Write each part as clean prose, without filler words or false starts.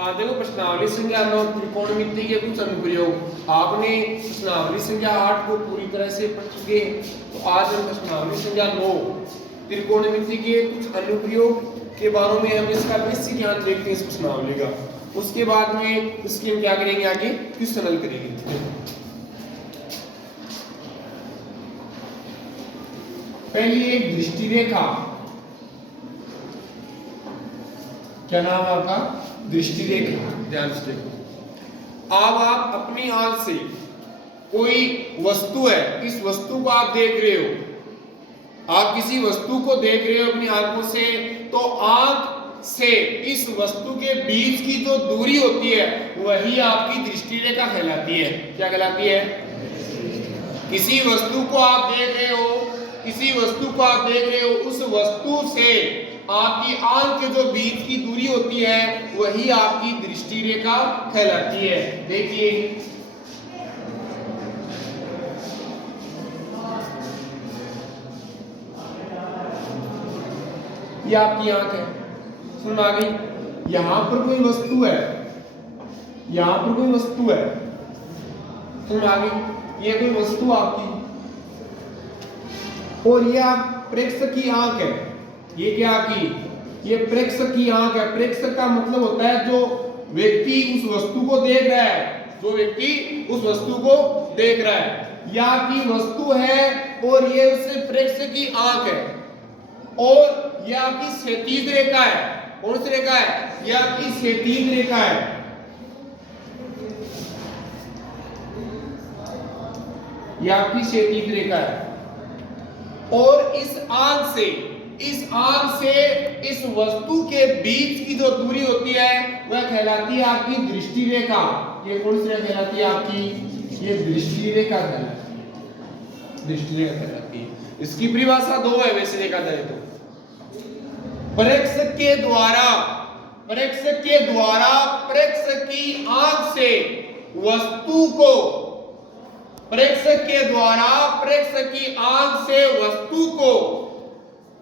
देखो प्रश्नावली संख्या 9 त्रिकोणमिति के कुछ अनुप्रयोग। आपने प्रश्नावली संख्या 8 को पूरी तरह से पढ़ चुके हैं, तो आज हम प्रश्नावली संख्या 9 त्रिकोणमिति के कुछ अनुप्रयोग के बारे में हम इसका बेसिक ज्ञान देखते हैं इस प्रश्नावली का। उसके बाद में इसकी हम क्या करेंगे, आगे क्वेश्चन हल करेंगे। पहली एक दृष्टि रेखा, क्या नाम है आपका, दृष्टि रेखा। ध्यान से देखो। अब आप अपनी आंख से कोई वस्तु है, इस वस्तु को आप देख रहे हो, आप किसी वस्तु को देख रहे हो अपनी आंखों से, तो आंख से इस वस्तु के बीच की जो दूरी होती है वही आपकी दृष्टि रेखा कहलाती है। क्या कहलाती है? किसी वस्तु को आप देख रहे हो, किसी वस्तु को आप देख रहे हो, उस वस्तु से आपकी आंख के जो बीच की दूरी होती है वही आपकी दृष्टि रेखा कहलाती है। देखिए ये आपकी आंख है, सुन आ गई। यहां पर कोई वस्तु है, यहां पर कोई वस्तु है, सुन आ गई। ये कोई वस्तु आपकी, और ये आप प्रेक्षक की आंख है। ये क्या आपकी, ये प्रेक्षक की आंख है। प्रेक्षक का मतलब होता है जो व्यक्ति उस वस्तु को देख रहा है, जो व्यक्ति उस वस्तु को देख रहा है। यह आपकी वस्तु है और ये उससे प्रेक्षक की आंख है, और यह आपकी क्षैतिज रेखा है। कौन सी रेखा है? यह आपकी क्षैतिज रेखा है। यह आपकी क्षैतिज रेखा है, और इस आंख से इस वस्तु के बीच की जो दूरी होती है वह कहलाती है आपकी दृष्टि रेखा। ये कौन सी रेखा कहलाती है आपकी? ये दृष्टि रेखा कहलाती है, दृष्टि रेखा कहलाती है। इसकी परिभाषा दो है वैसे देखा जाए तो। प्रेक्षक के द्वारा प्रेक्षक की आंख से वस्तु को, प्रेक्षक के द्वारा प्रेक्षक की आंख से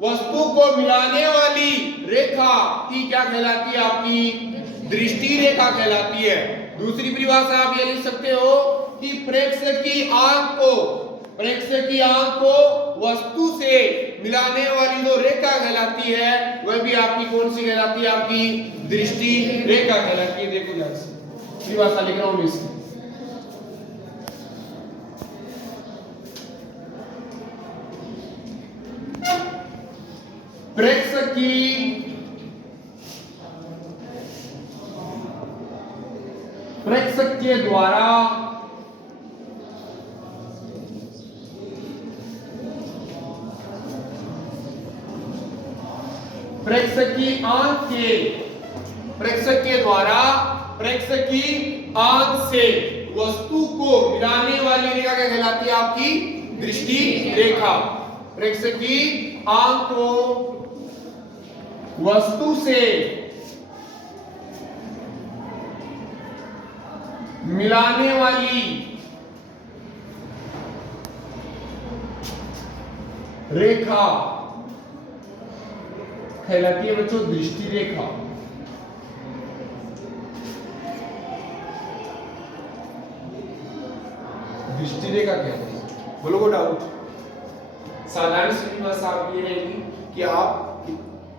वस्तु को मिलाने वाली रेखा की क्या कहलाती है? आपकी दृष्टि रेखा कहलाती है। दूसरी परिभाषा आप ये लिख सकते हो कि प्रेक्षक की आंख को वस्तु से मिलाने वाली जो रेखा कहलाती है वह भी आपकी कौन सी कहलाती है? आपकी दृष्टि रेखा कहलाती है। देखो ध्यान से परिभाषा लिख रहा हूं इसकी। प्रेक्षक के द्वारा प्रेक्षक की आंख से वस्तु को मिलाने वाली रेखा क्या कहलाती है? आपकी दृष्टि रेखा। प्रेक्षक की आंख को वस्तु से मिलाने वाली रेखा कहलाती है बच्चों दृष्टि रेखा। दृष्टि रेखा कहते हैं। बोलो को डाउट? साधारण सी भाषा आप ये रहेगी कि आप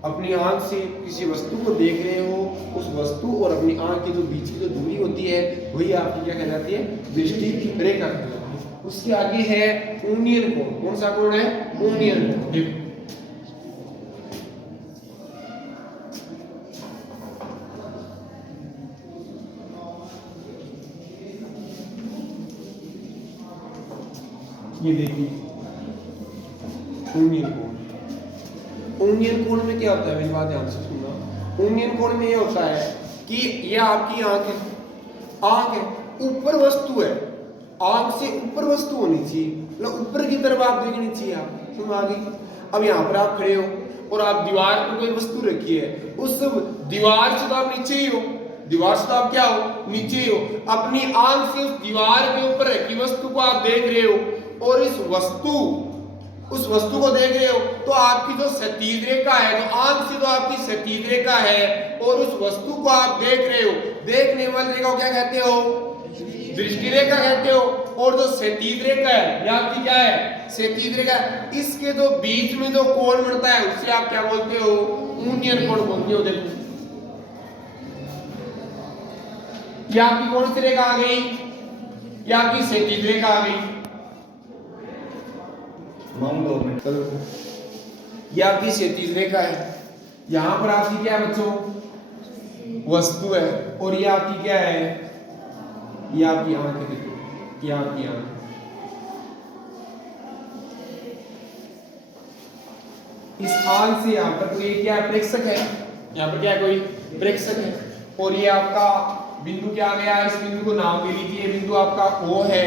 अपनी आंख से किसी वस्तु को देख रहे हो, उस वस्तु और अपनी आंख की जो बीच की जो दूरी होती है वही आपकी क्या कहलाती है? दृष्टि रेखा कहलाती है। उसके आगे है ऊनियन कोण। कौन सा कोण है? ऊनियन कोण। ये देखिए ऊनियन कोण। ऊनियन कोण में क्या होता है? मेरी बात ध्यान से सुनना। ऊनियन कोण में ये होता है कि यह आपकी आंख है, ऊपर वस्तु है, आंख से ऊपर वस्तु होनी चाहिए, मतलब ऊपर की तरफ आप देखनी चाहिए। आप सुन आ गई। अब यहाँ पर आप खड़े हो और आप दीवार पर कोई वस्तु रखी है, उस दीवार से तो आप नीचे ही हो, दीवार से तो आप क्या हो? नीचे ही हो। अपनी आंख से उस दीवार के ऊपर रखी वस्तु को आप देख रहे हो, और उस वस्तु को देख रहे हो, तो आपकी जो क्षैतिज रेखा है, जो आंख से तो आपकी क्षैतिज रेखा है, और उस वस्तु को आप देख रहे हो, देखने वाली रेखा को क्या कहते हो? दृष्टि रेखा कहते हो। और जो क्षैतिज रेखा है यह आपकी क्या है? क्षैतिज रेखा। इसके जो बीच में जो कोण बनता है उससे आप क्या बोलते हो? ऊनियन कोण बोलते हो। देखो ये आपकी कौन सी रेखा आ गई? ये आपकी क्षैतिज रेखा आ गई। ये आपकी क्षैतिज रेखा है। यहां पर आपकी क्या है बच्चों? वस्तु है। और ये आपकी क्या है? ये आपकी आंख है। देखो ये आपकी आंख। इस आंख से यहां पर कोई क्या है? प्रेक्षक है। यहां पर क्या है? कोई प्रेक्षक है। और ये आपका बिंदु क्या आ गया? इस बिंदु को नाम दे लीजिए। ये बिंदु आपका O है।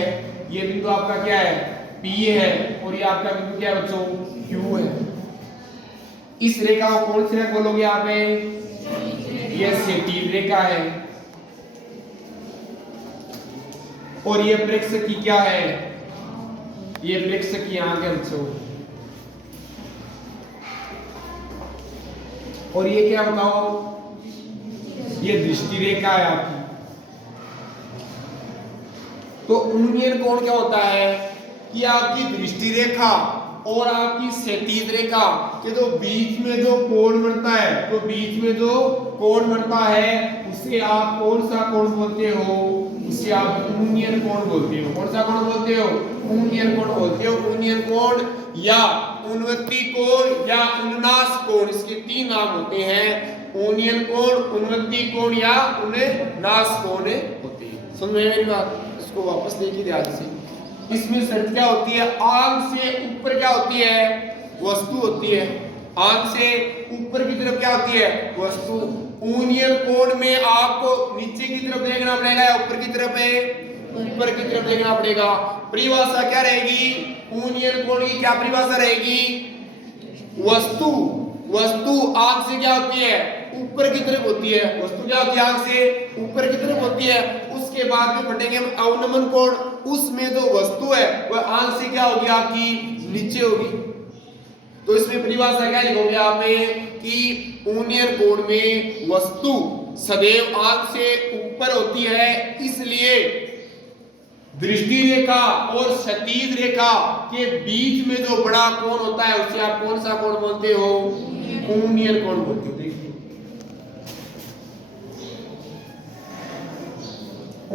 ये बिंदु आपका क्या है? P है। और ये आपका बिंदु क्या है बच्चों? Q है। इस रेखा को कौन सी रेखा बोलोगे आप? ये क्षैतिज रेखा है। और ये प्रेक्षक की क्या है? ये प्रेक्षक की आंख है बच्चों। और ये क्या बताओ? ये दृष्टि रेखा है आपकी। तो ऊनियन कोण क्या होता है? कि आपकी दृष्टि रेखा और आपकी क्षैतिज रेखा के जो बीच में जो कोण बनता है, तो बीच में जो कोण बनता है उसे आप कौन सा कोण बोलते हो? उसे आप ऊनियन कोण बोलते हो। कौन सा कोण बोलते हो? ऊनियन कोण बोलते हो। ऊनियन कोण या उन्नति कोण या उन्नास कोण, इसके तीन नाम होते हैं। ऊनियन कोण, उन्नति कोण या उन्नास कोण होते हैं। समझ में मेरी बात? इसको वापस देखिए ध्यान से। इसमें शर्त क्या होती है? आंख से ऊपर क्या होती है? वस्तु होती है। आंख से ऊपर की तरफ क्या होती है? वस्तु। ऊनियन कोण में आपको नीचे की तरफ देखना पड़ेगा या ऊपर की तरफ है? ऊपर की तरफ देखना पड़ेगा। परिभाषा क्या रहेगी? ऊनियन कोण की क्या परिभाषा रहेगी? वस्तु। वस्तु आंख से क्या होती है? ऊपर की तरफ होती है। वस्तु क्या होती है? आंख से ऊपर की तरफ होती है। उसके बाद में पढ़ेंगे हम अवनमन कोण। उसमें जो वस्तु है वह आंख से क्या होगी? आपकी नीचे होगी। तो इसमें परिभाषा क्या लिखोगे आप कि ऊनियन कोण में वस्तु सदैव आंख से ऊपर होती है, इसलिए दृष्टि रेखा और क्षैतिज रेखा के बीच में जो बड़ा कोण होता है उसे आप कौन सा कोण बोलते हो? ऊनियन कोण बोलते हो। देखिए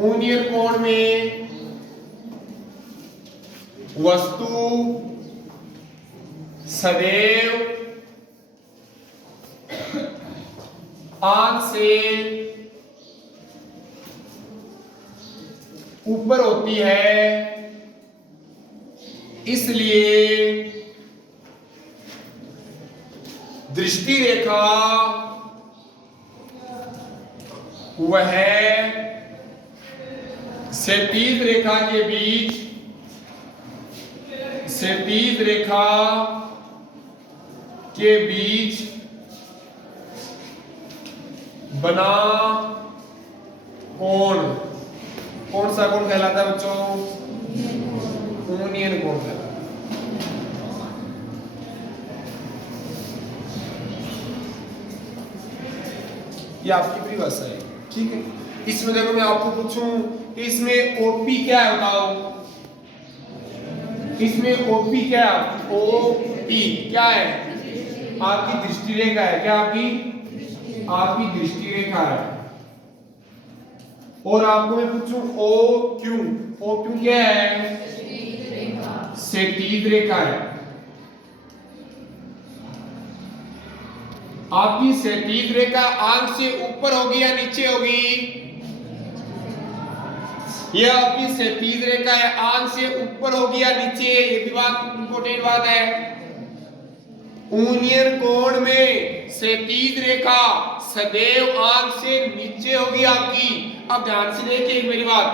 ऊनियन कोण में वस्तु सदैव आंख से ऊपर होती है, इसलिए दृष्टि रेखा वह क्षैतिज रेखा के बीच, क्षैतिज रेखा के बीच बना कोण कौन सा कोण कहलाता है बच्चों? ऊनियन कोण कहलाता है। ये आपकी परिभाषा है, ठीक है। इसमें देखो मैं आपको पूछूं कि इसमें ओपी क्या है बताओ? इसमें ओपी क्या है? ओपी क्या है? आपकी दृष्टि रेखा है। क्या आपकी दृष्टि रेखा है। और आपको मैं पूछूं ओ क्यू क्या है? क्षैतिज रेखा है। आपकी क्षैतिज रेखा आंख से ऊपर होगी या नीचे होगी? यह आपकी क्षैतिज रेखा है, आंख से ऊपर होगी या नीचे? ये भी बात इंपॉर्टेंट बात है। ऊनियन कोण में क्षैतिज रेखा सदैव आंख से नीचे होगी आपकी। अब ध्यान से देखिए मेरी बात।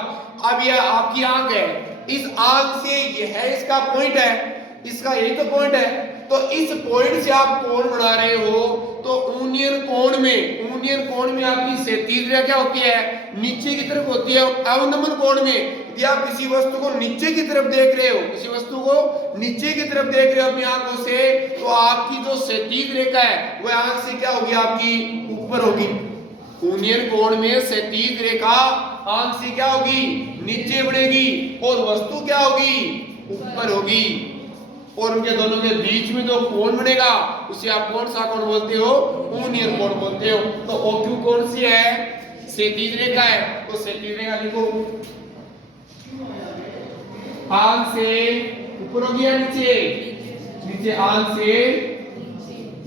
अब यह आपकी आंख है, इस आंख से यह है इसका पॉइंट है, इसका यही तो पॉइंट है। तो इस पॉइंट से आप कोण बना रहे हो, तो ऊनियन कोण में आपकी क्षैतिज रेखा क्या होती है? नीचे की तरफ होती है। अवनमन कोण में यदि आप किसी वस्तु को नीचे की तरफ देख रहे हो, किसी वस्तु को नीचे की तरफ देख रहे हो अपनी आंखों से, तो आपकी जो क्षैतिज रेखा है वह आंख से क्या होगी? आपकी ऊपर होगी। कोणीय कोण में क्षैतिज रेखा आंख से क्या होगी, नीचे बढ़ेगी, और वस्तु क्या होगी, ऊपर होगी। और उनके दोनों के बीच में जो कोण बनेगा उसे आप कौन सा कोण बोलते हो, कोणीय कोण बोलते हो। तो OQ कौन सी है, क्षैतिज रेखा है। तो क्षैतिज रेखा लिखो, आंख से ऊपर होगी या नीचे, नीचे, आंख से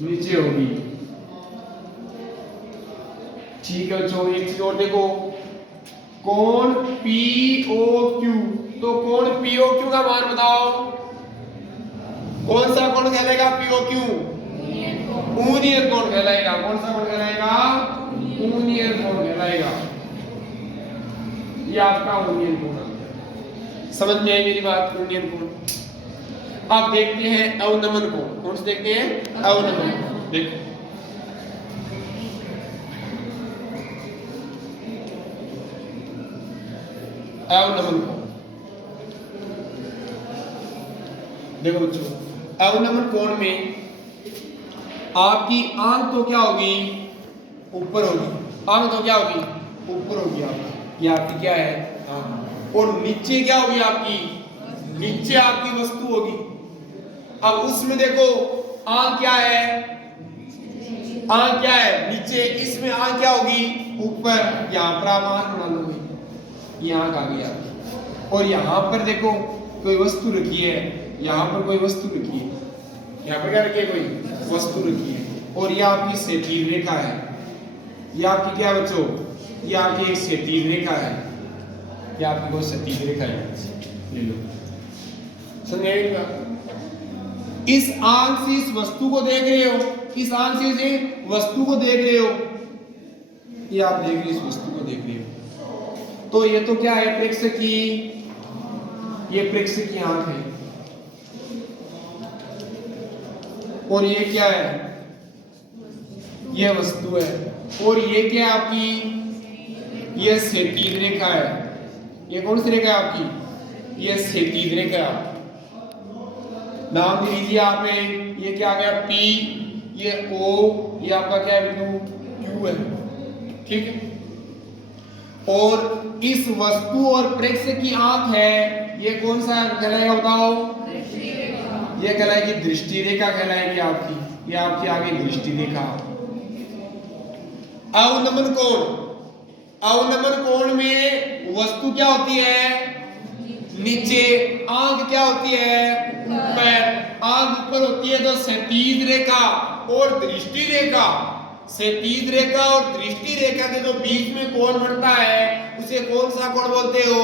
नीचे होगी। ठीक है बच्चों, एक चीज और देखो, कोण POQ। तो कोण POQ का मान बताओ, कौन सा कोण कहलाएगा POQ, कोणीय कोण कहलाएगा। कौन सा कोण कहलाएगा, कोणीय कोण कहलाएगा। ये आपका कोणीय कोण, समझ में आई मेरी बात, कोणीय कोण। अब देखते हैं अवनमन कोण। कौन से देखते हैं, अवनमन। देखो अवनमन कोण, देखो बच्चों, अवनमन कोण में आपकी आंख तो क्या होगी, ऊपर होगी। आंख तो क्या होगी, ऊपर होगी आपकी। ये आपकी क्या है, आंख। और नीचे क्या होगी आपकी, नीचे आपकी वस्तु होगी। अब उसमें देखो आंख क्या है, आंख क्या है, नीचे। इसमें आंख क्या होगी, ऊपर। यहां पर आप आंख बना लोगे, ये आंख आ गई आपकी। और यहां पर देखो कोई वस्तु रखी है, यहाँ पर कोई वस्तु रखी है, यहाँ पर क्या रखी है, कोई वस्तु रखी है। और ये आपकी क्षैतिज रेखा है। ये आपकी क्या बच्चों, ये आपकी एक क्षैतिज रेखा है। ये आपकी कोई क्षैतिज रेखा है, ले लो, समझिएगा। इस आंख से इस वस्तु को देख रहे हो, इस आंख से इस वस्तु को देख रहे हो, ये आप देख रहे हो, इस वस्तु को देख रहे हो। तो ये तो क्या है, प्रेक्षकी, ये प्रेक्षकी आंख है। और ये क्या है, ये वस्तु है। और ये क्या है आपकी, ये क्षैतिज रेखा है। ये कौन सी रेखा है आपकी, ये क्षैतिज रेखा है। नाम दे दीजिए आप, ये क्या आ गया, P, ये O, ये आपका क्या है बिंदु Q है। ठीक है। और इस वस्तु और प्रेक्षक की आंख है, ये कौन सा कहलाएगा बताओ, ये कहलाएगी दृष्टि रेखा कहलाएगी आपकी। ये आपकी आ गई दृष्टि रेखा। अवनमन कोण, अवनमन कोण में वस्तु क्या होती है, नीचे। आंख क्या होती है, ऊपर। आंख ऊपर होती है तो क्षैतिज रेखा और दृष्टि रेखा, क्षैतिज रेखा और दृष्टि रेखा के जो बीच में कोण बनता है उसे कौन सा कोण बोलते हो,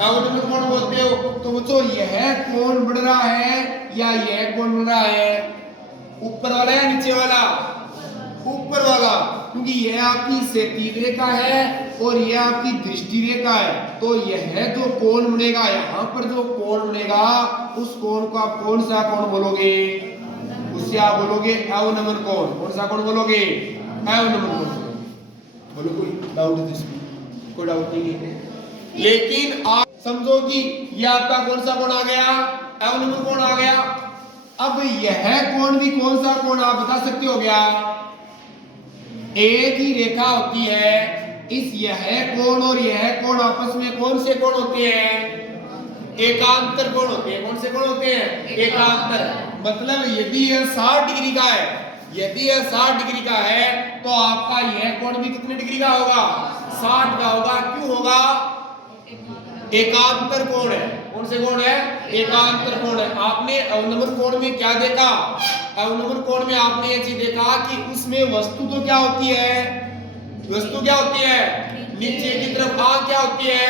अवनमन कोण बोलते हो। तो बच्चों यह कोण बढ़ रहा है या यह कोण बढ़ रहा है, ऊपर वाला या नीचे वाला, ऊपर वाला, क्योंकि यह आपकी क्षैतिज रेखा है और यह आपकी दृष्टि रेखा है। तो यह जो कोण बनेगा, यहाँ पर जो कोण बनेगा उस कोण को आप कौन सा कोण बोलोगे, उससे आप बोलोगे अवनमन कोण। कौन सा कोण बोलोगे, अवनमन कोण। बोलो कोई डाउट है इसमें, कोई डाउट नहीं है। लेकिन आप समझो कि यह आपका कौन सा कोण आ गया, अवनमन कोण आ गया। अब यह कोण भी कौन सा कोण आप बता सकते हो क्या, एक ही रेखा होती है। इस यह कोण और यह कोण आपस में कौन से कोण होते हैं, एकांतर कोण होते हैं। कौन से कोण होते हैं, एकांतर। मतलब यदि यह 60 डिग्री का है, यदि यह 60 डिग्री का है तो आपका यह कोण भी कितने डिग्री का होगा, 60 का होगा। क्यों होगा, एकांतर कोण है। कौन से कोण है, एकांतर कोण है। आपने अवनमन कोण में क्या देखा, अवनमन कोण में आपने ये चीज देखा कि उसमें वस्तु तो क्या होती है, वस्तु क्या होती है, नीचे की तरफ। आंख क्या होती है,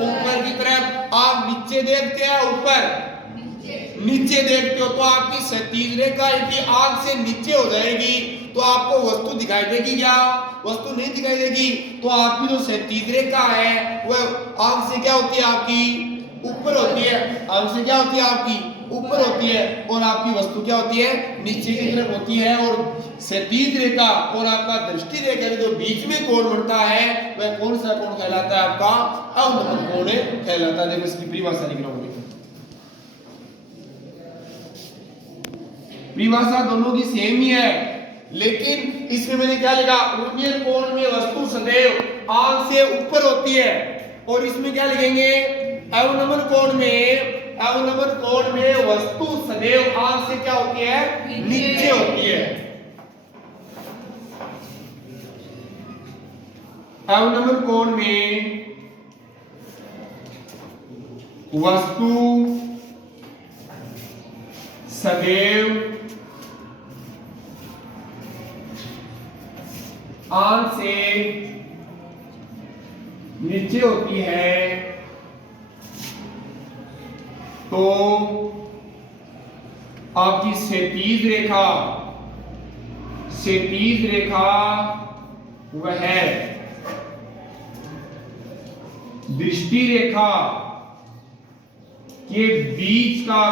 ऊपर की तरफ। आप नीचे देखते हैं, ऊपर नीचे देखते हो, तो आपकी क्षैतिज रेखा यदि आंख से नीचे हो जाएगी तो आपको वस्तु दिखाई देगी क्या, वस्तु नहीं दिखाई देगी। तो आपकी जो क्षैतिज रेखा है वह आंख से क्या होती है, आपकी ऊपर होती है। आंख से क्या होती है, आपकी ऊपर होती है। और आपकी वस्तु क्या होती है, नीचे की तरफ होती है। और क्षैतिज रेखा और आपका दृष्टि रेखा के जो बीच में कोण बनता है वह कौन सा कोण कहलाता है, आपका अवनमन कोण कहलाता है। देखो इसकी परिभाषा लिख रहा हूं। परिभाषा दोनों की सेम ही है, लेकिन इसमें मैंने क्या लिखा, यूनियन कोण में वस्तु सदैव आंख से ऊपर होती है। और इसमें क्या लिखेंगे, अवनमन कोण में वस्तु सदैव आंख से क्या होती है, नीचे होती है। अवनमन कोण में वस्तु सदैव आंख से नीचे होती है, तो आपकी क्षैतिज रेखा वह दृष्टि रेखा के बीच का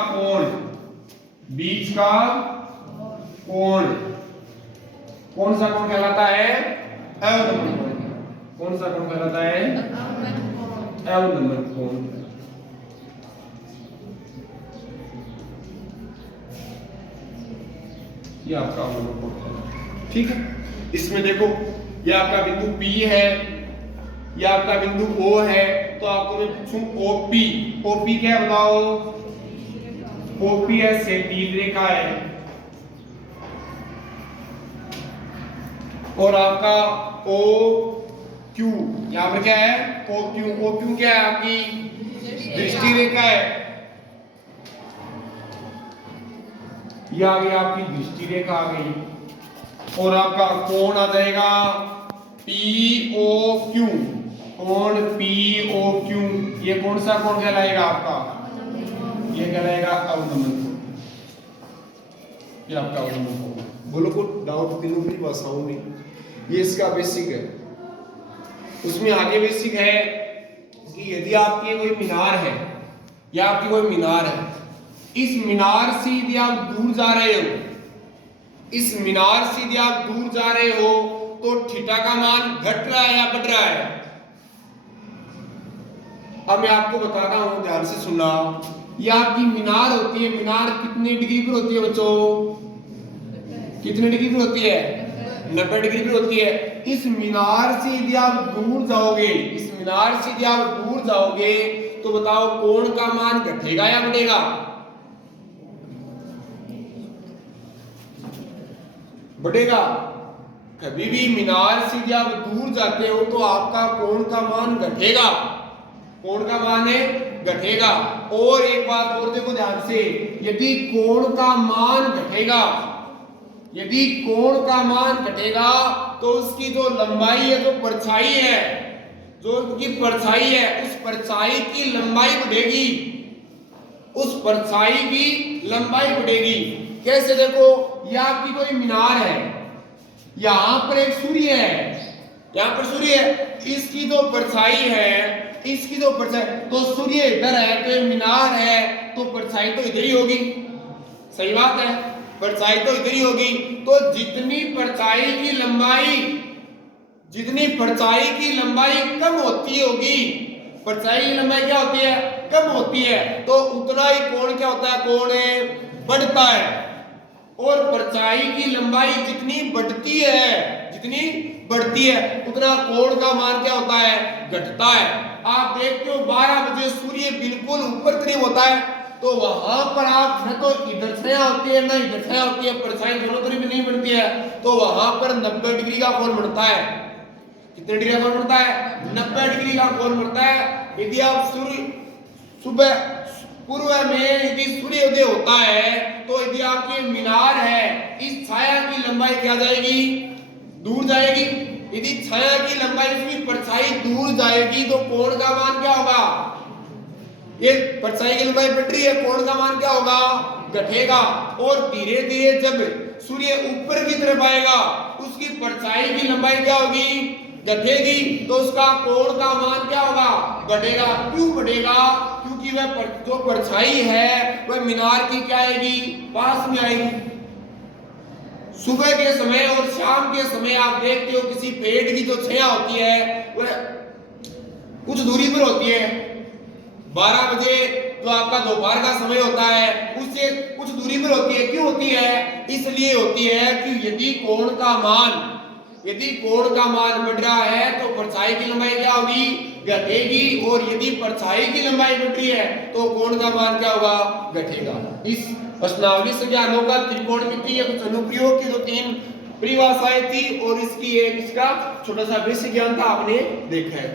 कोण कौन सा कोण कहलाता है, अवनमन कोण। कौन सा कोण कहलाता है, अवनमन कोण। ये आपका अवनमन कोण है, ठीक है। इसमें देखो, ये आपका बिंदु P है, ये आपका बिंदु O है, तो आपको मैं पूछूं OP क्या है बताओ, OP है क्षैतिज रेखा है, और आपका OQ यहां पर क्या है, OQ क्या है, आपकी दृष्टि रेखा है। ये आ गई आपकी दृष्टि रेखा आ गई, और आपका कोण आ जाएगा POQ, कोण POQ। ये कौन सा कोण कहलाएगा आपका, ये कहलाएगा अवनमन कोण। ये आपका अवनमन कोण। बोलो को डाउट तीनों की भाषाओं में, ये इसका बेसिक है। उसमें आगे बेसिक है कि यदि आपकी कोई मीनार है, या आपकी कोई मीनार है, इस मीनार से यदि आप दूर जा रहे हो, तो थीटा का मान घट रहा है या बढ़ रहा है। अब मैं आपको बताता हूं, ध्यान से सुनना। ये आपकी मीनार होती है, मीनार कितने डिग्री पर होती है बच्चों, कितने डिग्री पर होती है, 90 डिग्री पर होती है। इस मीनार से यदि आप दूर जाओगे, तो बताओ कोण का मान घटेगा या बढ़ेगा, बढ़ेगा। कभी भी मीनार से यदि आप दूर जाते हो तो आपका कोण का मान घटेगा, कोण का मान घटेगा। और एक बात और देखो ध्यान से, यदि कोण का मान घटेगा, तो उसकी जो लंबाई है, जो परछाई है, उस परछाई की लंबाई बढ़ेगी। कैसे देखो, यह आपकी कोई मीनार है, यहां पर एक सूर्य है, इसकी जो परछाई है, तो सूर्य इधर है, तो मीनार है, तो परछाई तो इधर ही होगी, सही बात है, परछाई तो इधर ही होगी। तो जितनी परछाई की लंबाई कम होती होगी, परछाई की लंबाई क्या होती है, कम होती है, तो उतना ही कोण क्या होता है, कोण बढ़ता है। और परछाई की लंबाई जितनी बढ़ती है, उतना कोण का मान क्या होता है, घटता है। आप देखते हो 12 बजे सूर्य बिल्कुल ऊपर करीब होता है, तो वहां पर आप न तो इधर छाया होती है, ना इधर छाया होती है, परछाई दोनों तरफ नहीं बनती है, तो वहां पर 90 डिग्री का कोण बनता है। कितने डिग्री का कोण बनता है, 90 डिग्री का कोण बनता है। यदि आप सुबह पूर्व में यदि सूर्योदय होता है, तो यदि आपकी मीनार है, इस छाया की लंबाई क्या जाएगी, दूर जाएगी। यदि छाया की लंबाई, इसकी परछाई दूर जाएगी, तो कोण का मान क्या होगा, ये परछाई की लंबाई बढ़ रही है, कोण का मान क्या होगा, घटेगा। और धीरे धीरे जब सूर्य ऊपर की तरफ आएगा, उसकी परछाई की लंबाई क्या होगी, घटेगी, तो उसका कोण का मान क्या होगा, बढ़ेगा। क्यों बढ़ेगा, क्योंकि वह जो परछाई है वह मीनार की क्या आएगी, पास में आएगी। सुबह के समय और शाम के समय आप देखते हो किसी पेड़ की जो छाया होती है वह कुछ दूरी पर होती है, 12 बजे तो आपका दोपहर का समय होता है, उससे कुछ दूरी पर होती है। क्यों होती है? इसलिए होती है कि यदि कोण का मान बढ़ रहा है तो परछाई की लंबाई क्या होगी? घटेगी। और यदि परछाई की लंबाई बढ़ रही है तो कोण का मान क्या होगा? घटेगा। इस प्रश्नावली से ज्ञानों का त्रिकोणमिति या कुछ अनुप्रयोग की 2-3 परिभाषाएं थी और इसकी एक इसका छोटा सा बेसिक ज्ञान था, आपने देखा है।